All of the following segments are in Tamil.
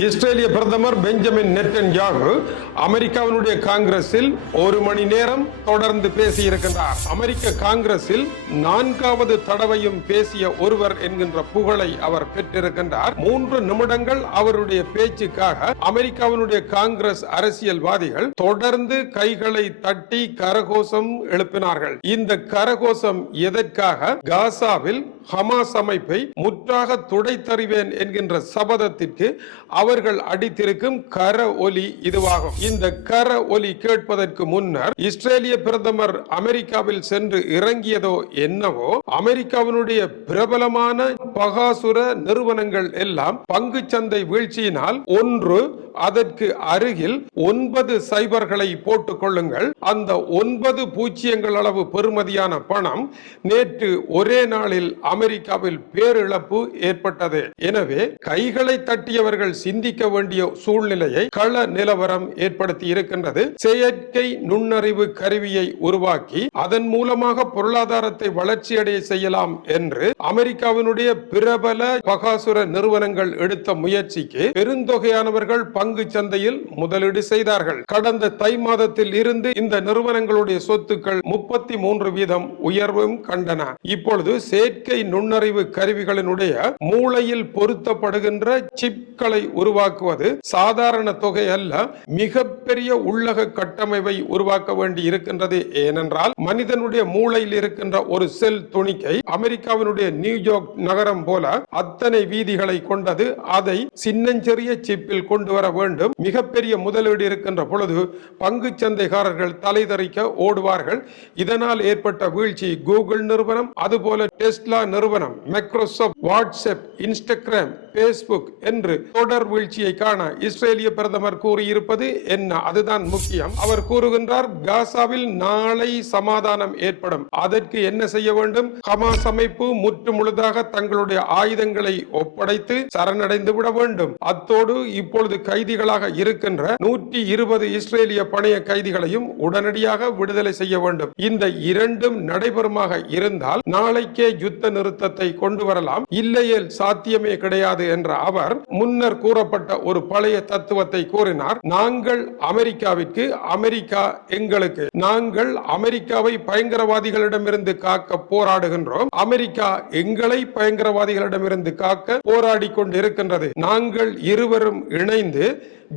இஸ்ரேலிய பிரதமர் பெஞ்சமின் நெட்டன் யாகு அமெரிக்காவினுடைய காங்கிரஸில் ஒரு மணி நேரம் தொடர்ந்து பேசியிருக்கின்றார். அமெரிக்க காங்கிரஸில் நான்காவது தடவையும் பேசிய ஒருவர் என்கின்ற புகழை அவர் பெற்றிருக்கின்றார். மூன்று நிமிடங்கள் அவருடைய பேச்சுக்காக அமெரிக்காவினுடைய காங்கிரஸ் அரசியல்வாதிகள் தொடர்ந்து கைகளை தட்டி கரகோசம் எழுப்பினார்கள். இந்த கரகோசம் எதற்காக? காசாவில் ஹமாஸ் அமைப்பை முற்றாக துடைத்தறிவேன் என்கின்ற சபதத்திற்கு அவர்கள் அடித்திருக்கும் கர ஒலி இதுவாகும். இந்த கர ஒலி கேட்பதற்கு முன்னர் இஸ்ரேலிய பிரதமர் அமெரிக்காவில் சென்று இறங்கியதோ என்னவோ அமெரிக்காவினுடைய பிரபலமான பகாசுர நிறுவனங்கள் எல்லாம் பங்கு சந்தை வீழ்ச்சியினால் ஒன்று அதற்கு அருகில் ஒன்பது சைபர்களை போட்டுக் கொள்ளுங்கள். அந்த ஒன்பது பூஜ்ஜியங்கள் அளவு பெறுமதியான பணம் நேற்று ஒரே நாளில் அமெரிக்காவில் பேரிழப்பு ஏற்பட்டது. எனவே கைகளை தட்டியவர்கள் சிந்திக்க வேண்டிய சூழ்நிலையை கள நிலவரம் ஏற்படுத்தி இருக்கின்றது. செயற்கை நுண்ணறிவு கருவியை உருவாக்கி அதன் மூலமாக பொருளாதாரத்தை வளர்ச்சியடைய செய்யலாம் என்று அமெரிக்காவினுடைய பிரபல பகாசுர நிறுவனங்கள் எடுத்த முயற்சிக்கு பெருந்தொகையானவர்கள் பங்கு சந்தையில் முதலீடு செய்தார்கள். கடந்த தை மாதத்தில் இருந்து இந்த நிறுவனங்களுடைய சொத்துக்கள் முப்பத்தி மூன்று வீதம் உயர்வும் கண்டன. இப்பொழுது செயற்கை நுண்ணறிவு கருவிகளினுடைய மூளையில் பொருத்தப்படுகின்ற சிப்களை உருவாக்குவது சாதாரண தொகை அல்ல. மிகப்பெரிய உள்ளக கட்டமைப்பை உருவாக்க வேண்டி இருக்கின்றது. ஏனென்றால் மனிதனுடைய மூளையில் இருக்கின்ற ஒரு செல் துணிக்கை அமெரிக்காவினுடைய நியூயார்க் நகரம் போல அத்தனை வீதிகளை கொண்டது. அதை சின்னஞ்சிறிய சிப்பில் கொண்டு வர வேண்டும். மிகப்பெரிய முதலீடு இருக்கின்ற பொழுது பங்கு சந்தைக்காரர்கள் தலைதறிக்க ஓடுவார்கள். இதனால் ஏற்பட்ட வீழ்ச்சி கூகுள் நிறுவனம் அதுபோல டெஸ்லா நிறுவனம் மைக்ரோசாப்ட் வாட்ஸ்அப் இன்ஸ்டாகிராம் பேஸ்புக் என்று தொடர் வீழ்ச்சியை காண இஸ்ரேலிய பிரதமர் கூறியிருப்பது என்ன? அதுதான் முக்கியம். அவர் கூறுகின்றார் காசாவில் நாளை சமாதானம் ஏற்படும். அதற்கு என்ன செய்ய வேண்டும்? ஹமாஸ் அமைப்பு முற்று முழுதாக தங்களுடைய ஆயுதங்களை ஒப்படைத்து சரணடைந்து விட வேண்டும். அத்தோடு இப்பொழுது கைதிகளாக இருக்கின்ற நூற்றி இருபது இஸ்ரேலிய பணைய கைதிகளையும் உடனடியாக விடுதலை செய்ய வேண்டும். இந்த இரண்டும் நடைபெறுமாக இருந்தால் நாளைக்கே யுத்த நிறுத்தத்தை கொண்டு வரலாம். இல்லையேல் சாத்தியமே கிடையாது என்ற அவர் முன்னர் கூற கூறப்பட்ட ஒரு பழைய தத்துவத்தை கூறினார். நாங்கள் அமெரிக்காவிற்கு அமெரிக்கா எங்களுக்கு. நாங்கள் அமெரிக்காவை பயங்கரவாதிகளிடமிருந்து காக்க போராடுகின்றோம். அமெரிக்கா எங்களை பயங்கரவாதிகளிடமிருந்து காக்க போராடி கொண்டிருக்கின்றது. நாங்கள் இருவரும் இணைந்து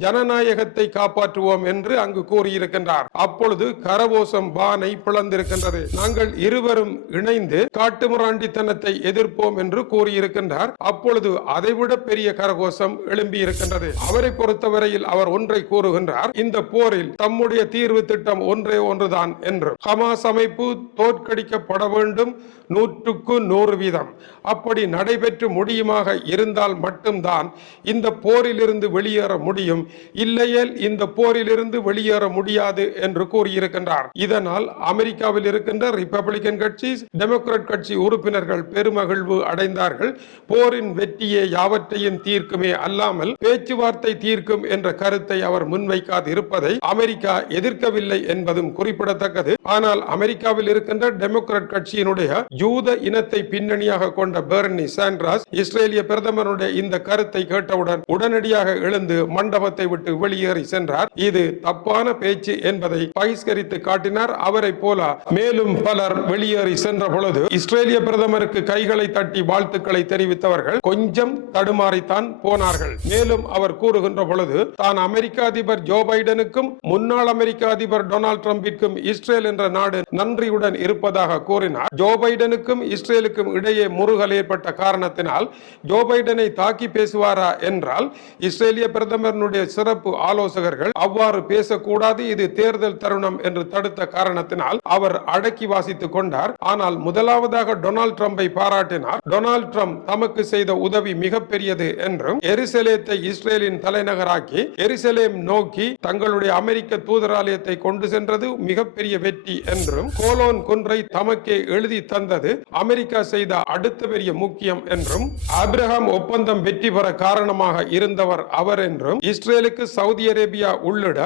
ஜனநாயகத்தை காப்பாற்றுவோம் என்று அங்கு கூறியிருக்கின்றார். அப்பொழுது கரகோஷம் பானை பிளந்திருக்கின்றது. நாங்கள் இருவரும் இணைந்து காட்டுமிராண்டித்தனத்தை எதிர்ப்போம் என்று கூறியிருக்கின்றார். அப்பொழுது அதைவிட பெரிய கரகோஷம் எழும்பி இருக்கின்றது அவரை பொறுத்தவரையில் அவர் ஒன்றை கூறுகின்றார். இந்த போரில் தம்முடைய தீர்வு திட்டம் ஒன்றே ஒன்றுதான் என்று. ஹமாஸ் அமைப்பு தோற்கடிக்கப்பட வேண்டும் நூற்றுக்கு நூறு வீதம். அப்படி நடைபெற்று முடியுமாக இருந்தால் மட்டும்தான் இந்த போரிலிருந்து வெளியேற முடியும் இல்லையேல் இந்த போரிலிருந்து வெளியேற முடியாது என்று கூறியிருக்கின்றார். இதனால் அமெரிக்காவில் இருக்கின்ற ரிப்பப்ளிகன் கட்சி டெமோக்ராட் கட்சி உறுப்பினர்கள் பெருமகிழ்வு அடைந்தார்கள். போரின் வெற்றியே யாவற்றையும் தீர்க்குமே அல்லாமல் பேச்சுவார்த்தை தீர்க்கும் என்ற கருத்தை அவர் முன்வைக்காது இருப்பதை அமெரிக்கா எதிர்க்கவில்லை என்பதும் குறிப்பிடத்தக்கது. ஆனால் அமெரிக்காவில் இருக்கின்ற டெமோக்ராட் கட்சியினுடைய யூத இனத்தை பின்னணியாக கொண்ட பெர்னி சாண்ட்ராஸ் இஸ்ரேலிய பிரதமருடைய இந்த கருத்தை கேட்டவுடன் உடனடியாக எழுந்து மண்டபத்தை விட்டு வெளியேறி சென்றார். இது தப்பான பேச்சு என்பதை பகிஷ்கரித்து காட்டினார். அவரை போல மேலும் பலர் வெளியேறி சென்ற பொழுது இஸ்ரேலிய பிரதமருக்கு கைகளை தட்டி வாழ்த்துக்களை தெரிவித்தவர்கள் கொஞ்சம் தடுமாறித்தான் போனார்கள். மேலும் அவர் கூறுகின்ற பொழுது தான் அமெரிக்க அதிபர் ஜோ பைடனுக்கும் முன்னாள் அமெரிக்க அதிபர் டொனால்ட் டிரம்பிற்கும் இஸ்ரேல் என்ற நாடு நன்றியுடன் இருப்பதாக கூறினார். ஜோ பைடனுக்கும் இஸ்ரேலுக்கும் இடையே முருகல் ஏற்பட்ட காரணத்தினால் ஜோ பைடனை தாக்கி பேசுவாரா? என்றால் இஸ்ரேலிய பிரதமரனுடைய சிறப்பு ஆலோசகர்கள் அவ்வாறு பேசக்கூடாது இது தேர்தல் தருணம் என்று தடுத்த காரணத்தினால் அவர் அடக்கி வாசித்துக் கொண்டார். ஆனால் முதலாவதாக டொனால்ட் ட்ரம்பை பாராட்டினார். டொனால்ட் ட்ரம்ப் தமக்கு செய்த உதவி மிகப்பெரியது என்றும் எருசலேத்தை இஸ்ரேலின் தலைநகராக்கி எருசலேம் நோக்கி தங்களுடைய அமெரிக்க தூதராலயத்தை கொண்டு சென்றது மிகப்பெரிய வெற்றி என்றும் கோலோன் குன்றை தமக்கே எழுதி தந்தது அமெரிக்கா செய்த அடுத்த பெரிய முக்கியம் என்றும் அப்ரஹாம் ஒப்பந்தம் வெற்றி பெற காரணமாக இருந்தவர் அவர் என்றும் இஸ்ரேலுக்கு சவுதி அரேபியா உள்ளிட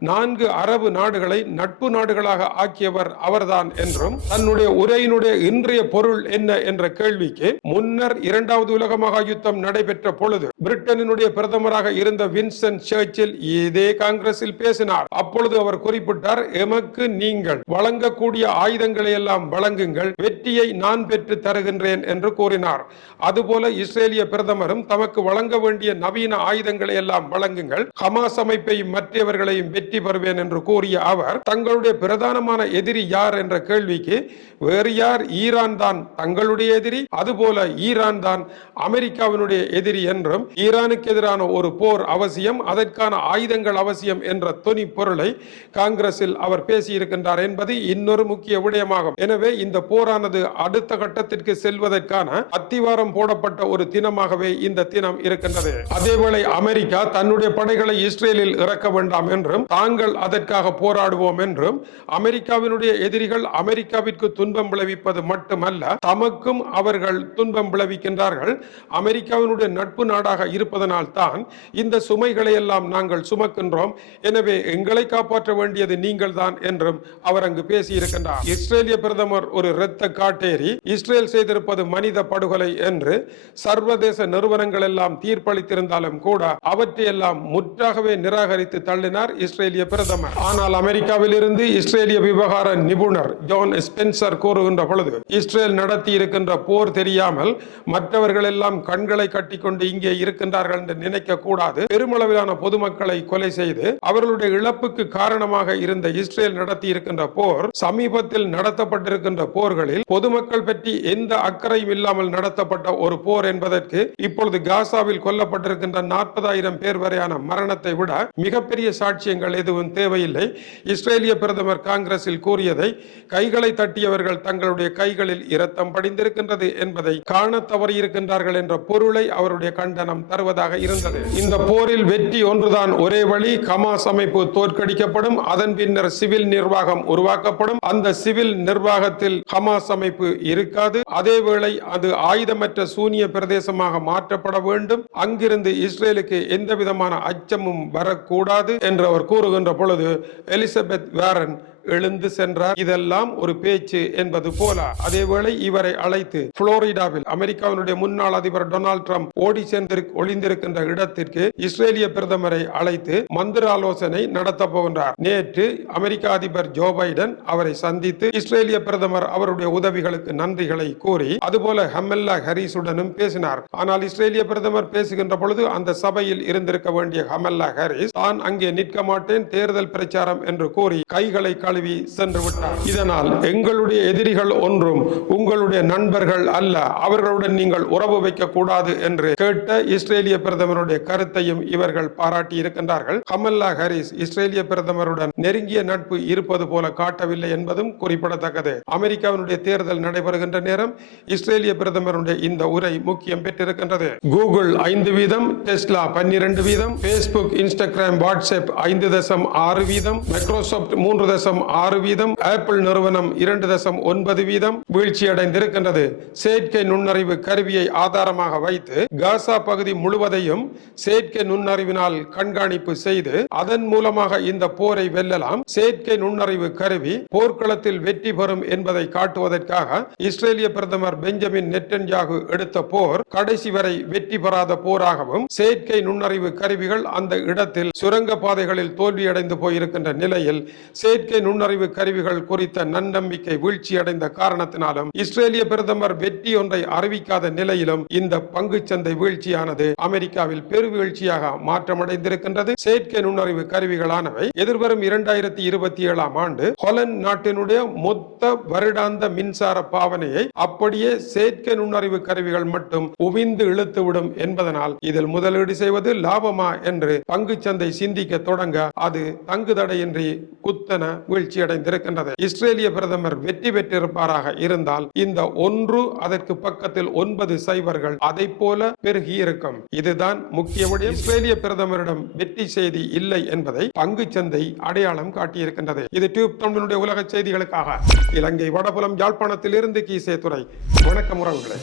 நான்கு அரபு நாடுகளை நட்பு நாடுகளாக ஆக்கியவர் அவர்தான் என்றும் தன்னுடைய உரையினுடைய இன்றைய பொருள் என்ன என்ற கேள்விக்கு முன்னர் இரண்டாவது உலக மகா யுத்தம் நடைபெற்ற பொழுது பிரிட்டனினுடைய பிரதமராக இருந்த வின்சென்ட் சர்ச்சில் இதே காங்கிரஸில் பேசினார். அப்பொழுது அவர் குறிப்பிட்டார் எமக்கு நீங்கள் வழங்கக்கூடிய ஆயுதங்களை எல்லாம் வழங்குங்கள் வெற்றியை நான் பெற்று தருகின்றேன் என்று கூறினார். அதுபோல இஸ்ரேலிய பிரதமரும் தமக்கு வழங்க வேண்டிய நவீன ஆயுதங்களை எல்லாம் வழங்குங்கள் ஹமாஸ் அமைப்பையும் மற்றவர்களையும் வெற்றி வெற்றி பெறுவேன் என்று கூறிய அவர் தங்களுடைய பிரதானமான எதிரி யார் என்ற கேள்விக்கு வேறு யார் ஈரான் தான் தங்களுடைய எதிரி? அதுபோல ஈரான் தான் அமெரிக்காவினுடைய எதிரி என்றும் ஈரானுக்கு எதிரான ஒரு போர் அவசியம் அதற்கான ஆயுதங்கள் அவசியம் என்ற துணி பொருளை காங்கிரஸில் அவர் பேசியிருக்கின்றார் என்பது இன்னொரு முக்கிய விடயமாகும். எனவே இந்த போரானது அடுத்த கட்டத்திற்கு செல்வதற்கான அத்திவாரம் போடப்பட்ட ஒரு தினமாகவே இந்த தினம் இருக்கின்றது. அதேவேளை அமெரிக்கா தன்னுடைய படைகளை இஸ்ரேலில் இறக்க வேண்டாம் என்றும் தாங்கள் அதற்காக போராடுவோம் என்றும் அமெரிக்காவினுடைய எதிரிகள் அமெரிக்காவிற்கு துன்பம் விளைவிப்பது மட்டுமல்ல தமக்கும் அவர்கள் துன்பம் விளைவிக்கின்றார்கள். அமெரிக்காவினுடைய நட்பு நாடாக இருப்பதனால் தான் இந்த சுமைகளை எல்லாம் நாங்கள் சுமக்கின்றோம். எனவே எங்களை காப்பாற்ற வேண்டியது நீங்கள் தான் என்றும் அவர் அங்கு பேசியிருக்கின்றார். இஸ்ரேலிய பிரதமர் ஒரு இரத்த காட்டேரி இஸ்ரேல் செய்திருப்பது மனித படுகொலை என்று சர்வதேச நிறுவனங்கள் எல்லாம் தீர்ப்பளித்திருந்தாலும் கூட அவற்றையெல்லாம் முற்றாகவே நிராகரித்து தள்ளினார் இஸ்ரேல் இஸ்ரேலிய பிரதமர். ஆனால் அமெரிக்காவில் இருந்து இஸ்ரேலிய விவகார நிபுணர் ஜான் ஸ்பென்சர் கூறுகின்ற பொழுது இஸ்ரேல் நடத்தி இருக்கின்ற போர் தெரியாமல் மற்றவர்கள் எல்லாம் கண்களை கட்டிக்கொண்டு இங்கே இருக்கின்றார்கள் என்று நினைக்க கூடாது. பெருமளவிலான பொதுமக்களை கொலை செய்து அவர்களுடைய இழப்புக்கு காரணமாக இருந்த இஸ்ரேல் நடத்தி இருக்கின்ற போர் சமீபத்தில் நடத்தப்பட்டிருக்கின்ற போர்களில் பொதுமக்கள் பற்றி எந்த அக்கறையும் இல்லாமல் நடத்தப்பட்ட ஒரு போர் என்பதற்கு இப்பொழுது காசாவில் கொல்லப்பட்டிருக்கின்ற நாற்பதாயிரம் பேர் வரையான மரணத்தை விட மிகப்பெரிய சாட்சியங்கள் எதுவும் தேவையில்லை. இஸ்ரேலிய பிரதமர் காங்கிரஸில் கூறியதை கைகளை தட்டியவர்கள் தங்களுடைய கைகளில் இரத்தம் படிந்திருக்கின்றது என்பதை காண தவறியிருக்கின்றார்கள் என்ற பொருளை அவருடைய கண்டனம் தருவதாக இருந்தது. இந்த போரில் வெற்றி ஒன்றுதான். ஒரே வழி கமாஸ் அமைப்பு தோற்கடிக்கப்படும் அதன் பின்னர் சிவில் நிர்வாகம் உருவாக்கப்படும். அந்த சிவில் நிர்வாகத்தில் ஹமாஸ் அமைப்பு இருக்காது. அதேவேளை அது ஆயுதமற்ற சூனிய பிரதேசமாக மாற்றப்பட வேண்டும். அங்கிருந்து இஸ்ரேலுக்கு எந்த விதமான அச்சமும் வரக்கூடாது என்று அவர் கூறுகின்ற பொழுது எலிசபெத் வேரன் எழுந்து சென்றார். இதெல்லாம் ஒரு பேச்சு என்பது போல. அதேவேளை இவரை அழைத்து புளோரிடாவில் அமெரிக்காவினுடைய முன்னாள் அதிபர் டொனால்ட் ட்ரம்ப் ஓடி சென்று ஒளிந்திருக்கின்ற இடத்திற்கு இஸ்ரேலிய பிரதமரை அழைத்து மந்திர ஆலோசனை நடத்த போகின்றார். நேற்று அமெரிக்க அதிபர் ஜோ பைடன் அவரை சந்தித்து இஸ்ரேலிய பிரதமர் அவருடைய உதவிகளுக்கு நன்றிகளை கூறி அதுபோல ஹமெல்லா ஹரிசுடனும் பேசினார். ஆனால் இஸ்ரேலிய பிரதமர் பேசுகின்ற பொழுது அந்த சபையில் இருந்திருக்க வேண்டிய ஹமெல்லா ஹரிஸ் தான் அங்கே நிற்க மாட்டேன் தேர்தல் பிரச்சாரம் என்று கூறி கைகளை தழுவி சென்று விட்டார். இதனால் எங்களுடைய எதிரிகள் ஒன்றும் உங்களுடைய நண்பர்கள் அல்ல. அவர்களுடன் நீங்கள் உறவு வைக்க கூடாது என்று கேட்ட இஸ்ரேலிய பிரதமருடைய கருத்தையும் இவர்கள் பாராட்டி இருக்கின்றார்கள். கமல்லா ஹரிஸ் இஸ்ரேலிய பிரதமருடன் நெருங்கிய நட்பு இருப்பது போல காட்டவில்லை என்பதும் குறிப்பிடத்தக்கது. அமெரிக்காவினுடைய தேர்தல் நடைபெறுகின்ற நேரம் இஸ்ரேலிய பிரதமருடைய இந்த உரை முக்கியம் பெற்றிருக்கின்றது. கூகுள் ஐந்து வீதம் டெஸ்லா பன்னிரண்டு வீதம் பேஸ்புக் இன்ஸ்டாகிராம் வாட்ஸ்அப் ஐந்து தசம் ஆறு வீதம் மைக்ரோசாப்ட் மூன்று தசம் ஆறு வீதம் ஆப்பிள் நிறுவனம் இரண்டு தசம் ஒன்பது வீதம் வீழ்ச்சி அடைந்திருக்கின்றது. செயற்கை நுண்ணறிவு கருவியை ஆதாரமாக வைத்து காசா பகுதி முழுவதையும் செயற்கை நுண்ணறிவினால் கண்காணிப்பு செய்து அதன் மூலமாக இந்த போரை வெல்லலாம். செயற்கை நுண்ணறிவு கருவி போர்க்களத்தில் வெற்றி பெறும் என்பதை காட்டுவதற்காக இஸ்ரேலிய பிரதமர் பெஞ்சமின் நெட்டன்யாகு எடுத்த போர் கடைசி வரை வெற்றி பெறாத போராகவும் செயற்கை நுண்ணறிவு கருவிகள் அந்த இடத்தில் சுரங்க பாதைகளில் தோல்வியடைந்து போயிருக்கின்ற நிலையில் செயற்கை நுண் நுண்ணறிவு கருவிகள் குறித்த நன்னம்பிக்கை வீழ்ச்சியடைந்த காரணத்தினாலும் இஸ்ரேலிய பிரதமர் வெற்றி ஒன்றை அறிவிக்காத நிலையிலும் இந்த பங்கு சந்தை வீழ்ச்சியானது அமெரிக்காவில் பெருவீழ்ச்சியாக மாற்றமடைந்திருக்கின்றது. செயற்கை நுண்ணறிவு கருவிகளானவை எதிர்வரும் இரண்டாயிரத்தி இருபத்தி ஏழாம் ஆண்டு ஹொலன் நாட்டினுடைய மொத்த வருடாந்த மின்சார பாவனையை அப்படியே செயற்கை நுண்ணறிவு கருவிகள் மட்டும் உவிந்து இழுத்துவிடும் என்பதனால் இதில் முதலீடு செய்வது லாபமா என்று பங்கு சந்தை சிந்திக்க தொடங்க அது தங்குதடையின்றி குத்தன வீழ்ச்சியடைந்திருக்கின்றது. இஸ்ரேலிய பிரதமர் வெற்றி பெற்றிருப்பாராக இருந்தால் இந்த ஒன்று அதற்கு பக்கத்தில் ஒன்பது சைபர்கள் அதை போல பெருகி இருக்கும் இதுதான் முக்கிய விடயம் இஸ்ரேலிய பிரதமரிடம் வெற்றி செய்தி இல்லை என்பதை பங்கு சந்தை அடையாளம் காட்டியிருக்கின்றது. இது டியூப் தமிழனுடைய உலக செய்திகளுக்காக. இலங்கை வடபுலம் யாழ்ப்பாணத்தில் இருந்து கீசே துறை வணக்கம் உறவுகளை.